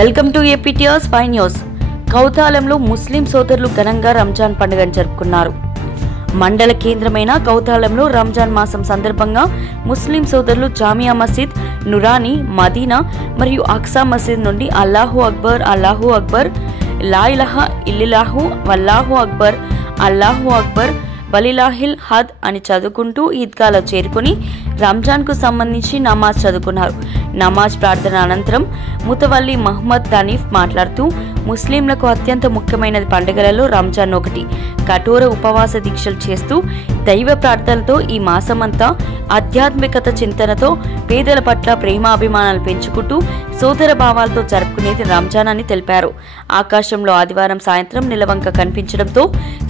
Welcome to APTR spy news. కౌతాలంలో Muslim సోదరులు ఘనంగా రంజాన్ పండుగను జరుపుకున్నారు. మండల కేంద్రమైన కౌతాలంలో రంజాన్ మాసం సందర్భంగా ముస్లిం సోదరులు జామియా మసీద్, నురానీ, మదీనా మరియు అక్సా మసీద్ నుండి అల్లాహు అక్బర్, అల్లాహు అక్బర్, లా ఇలాహా ఇల్లిల్లాహు, వల్లాహు అక్బర్, అల్లాహు అక్బర్, వలిలాహిల్ హద్ అని చదువుకుంటూ ఈద్గాలో చేరుకుని రంజాన్కు సంబంధించి నమాజ్ చదువుకున్నారు. నమాజ్ ప్రార్థన అనంతరం ముతవల్లి మహమ్మద్ తనీఫ్ మాట్లాడుతూ, ముస్లింలకు అత్యంత ముఖ్యమైన పండుగలలో రంజాన్ ఒకటి. కఠోర ఉపవాస దీక్షలు చేస్తూ దైవ ప్రార్థనతో ఈ మాసమంతా ఆధ్యాత్మికత చింతనతో పేదల పట్ల ప్రేమాభిమానాలు పెంచుకుంటూ సోదర భావాలతో జరుపుకునేది రంజాన్ అని తెలిపారు. ఆకాశంలో ఆదివారం సాయంత్రం నిలవంక కనిపించడంతో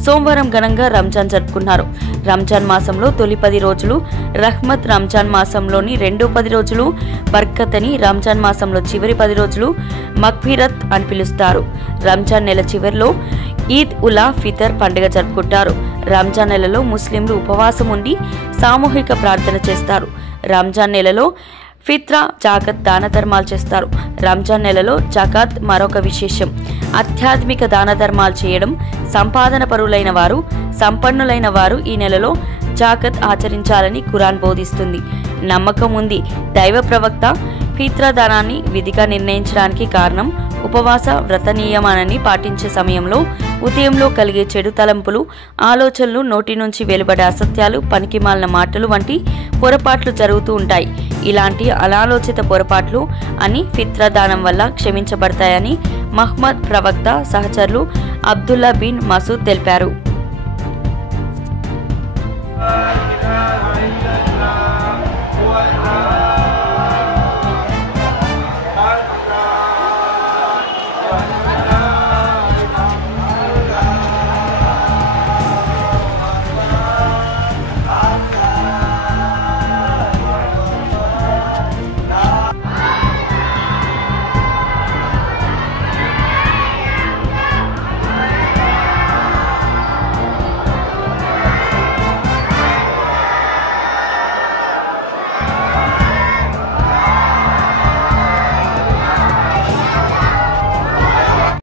సోమవారం ఘనంగా రంజాన్ జరుపుకున్నారు. రంజాన్ మాసంలో తొలి 10 రోజులు రహ్మత్, రంజాన్ మాసంలోని రెండో 10 రోజులు బర్కత్ అని, రంజాన్ మాసంలో చివరి 10 రోజులు మగ్ఫిరత్ అని పిలుస్తారు. రంజాన్ నెల చివరిలో ఈద్ ఉల్ ఫితర్ పండుగ జరుపుకుంటారు. రంజాన్ నెలలో ముస్లింలు ఉపవాసం ఉండి సామూహిక ప్రార్థన చేస్తారు. రంజాన్ నెలలో ఫిత్రా, జాకత్ దాన ధర్మాలు చేస్తారు. రంజాన్ నెలలో జకాత్ మరొక విశేషం. ఆధ్యాత్మిక దాన ధర్మాలు చేయడం, సంపాదన పరులైన వారు, సంపన్నులైన వారు ఈ నెలలో జాకత్ ఆచరించాలని ఖురాన్ బోధిస్తుంది. నమ్మకం ఉంది. దైవ ప్రవక్త ఫిత్రా దానాన్ని విధిగా నిర్ణయించడానికి కారణం ఉపవాస వ్రత నియమాన్ని పాటించే సమయంలో ఉదయంలో కలిగే చెడు తలంపులు, ఆలోచనలు, నోటి నుంచి వెలువడే అసత్యాలు, పనికిమాలిన మాటలు వంటి పొరపాట్లు జరుగుతూ ఉంటాయి. ఇలాంటి అనాలోచిత పొరపాట్లు అని ఫిత్రా దానం వల్ల క్షమించబడతాయని మహమ్మద్ ప్రవక్త సహచరులు అబ్దుల్లా బిన్ మసూద్ తెలిపారు.